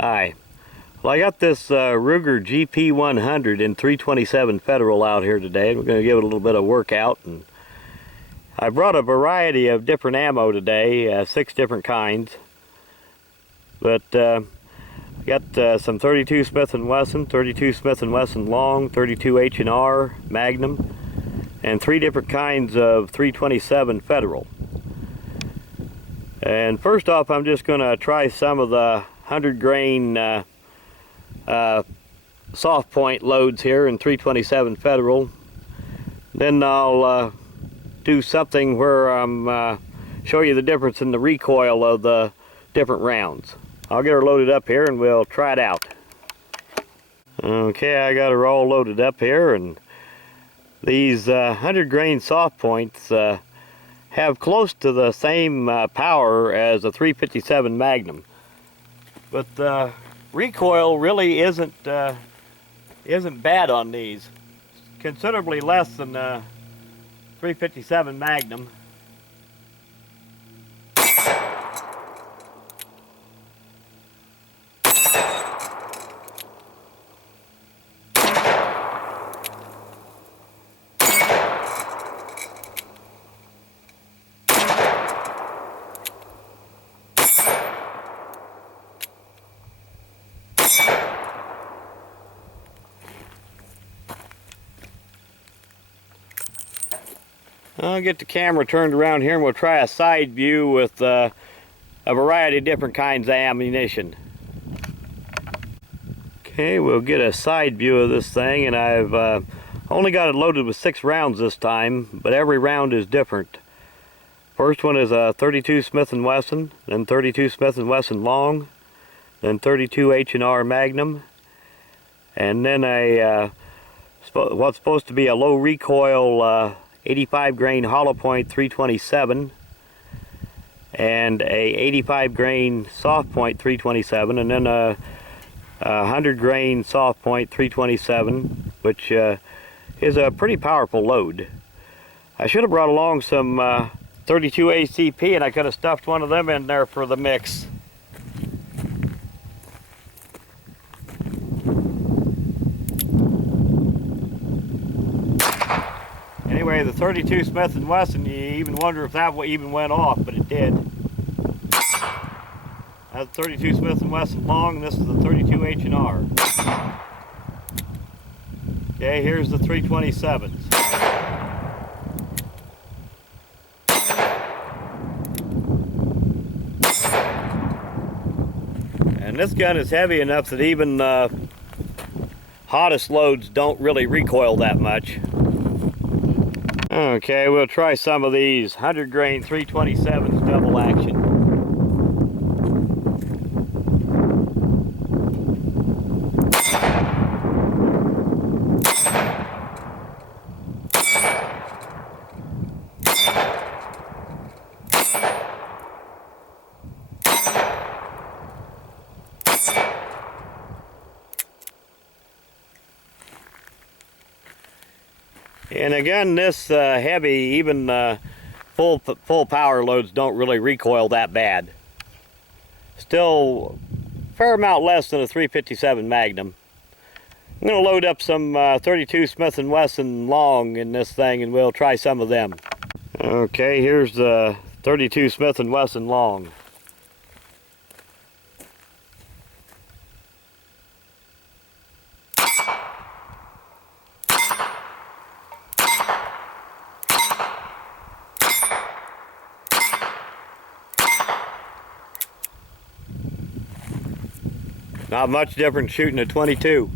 Hi. Well, I got this Ruger GP100 in 327 Federal out here today. We're going to give it a little bit of workout. And I brought a variety of different ammo today, 6 different kinds. But I got some 32 Smith & Wesson, 32 Smith & Wesson long, 32 H&R Magnum, and 3 different kinds of 327 Federal. And first off, I'm just going to try some of the 100 grain soft point loads here in 327 Federal. Then I'll do something where I'm show you the difference in the recoil of the different rounds. I'll get her loaded up here and we'll try it out. Okay, I got her all loaded up here, and these 100 grain soft points have close to the same power as a 357 Magnum, but the recoil really isn't bad on these. It's considerably less than 357 Magnum. I'll get the camera turned around here and we'll try a side view with a variety of different kinds of ammunition. Okay, we'll get a side view of this thing, and I've only got it loaded with 6 rounds this time, but every round is different. First one is a 32 Smith & Wesson, then 32 Smith & Wesson long, then 32 H&R Magnum, and then what's supposed to be a low recoil 85 grain hollow point 327, and a 85 grain soft point 327, and then a 100 grain soft point 327, which is a pretty powerful load. I should have brought along some 32 ACP, and I could have stuffed one of them in there for the mix. Anyway, the 32 Smith & Wesson, you even wonder if that even went off, but it did. That's the 32 Smith & Wesson long, and this is the 32 H&R. Okay, here's the 327s. And this gun is heavy enough that even the hottest loads don't really recoil that much. Okay, we'll try some of these 100 grain 327s double action. And again, this heavy, even full power loads don't really recoil that bad. Still a fair amount less than a 357 Magnum. I'm going to load up some 32 Smith & Wesson long in this thing, and we'll try some of them. Okay, here's the 32 Smith & Wesson long. Not much different shooting a 22.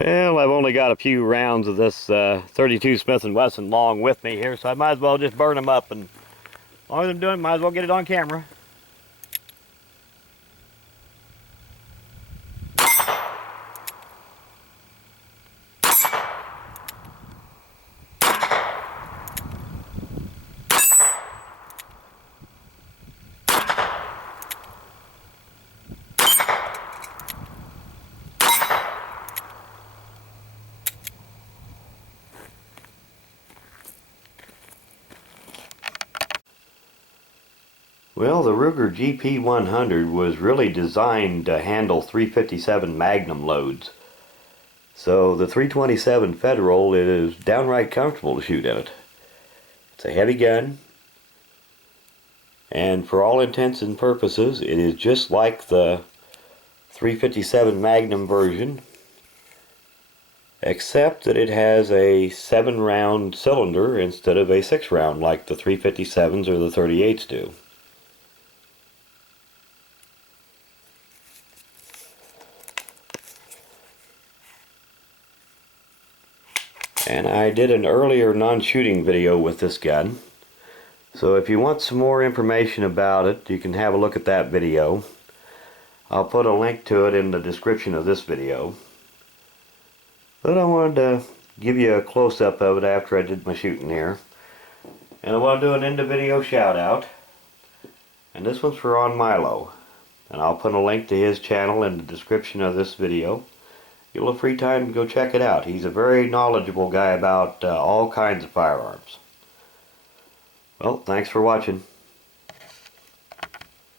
Well, I've only got a few rounds of this 32 Smith & Wesson long with me here, so I might as well just burn them up, and as long as I'm doing it, might as well get it on camera. Well, the Ruger GP100 was really designed to handle 357 Magnum loads. So the 327 Federal, it is downright comfortable to shoot in it. It's a heavy gun, and for all intents and purposes, it is just like the 357 Magnum version, except that it has a 7-round cylinder instead of a 6-round like the 357s or the 38s do. And I did an earlier non-shooting video with this gun, so if you want some more information about it, you can have a look at that video. I'll put a link to it in the description of this video. But I wanted to give you a close-up of it after I did my shooting here. And I want to do an end of video shout out. And this one's for onmilo. And I'll put a link to his channel in the description of this video. Get a little free time to go check it out. He's a very knowledgeable guy about all kinds of firearms. Well, thanks for watching.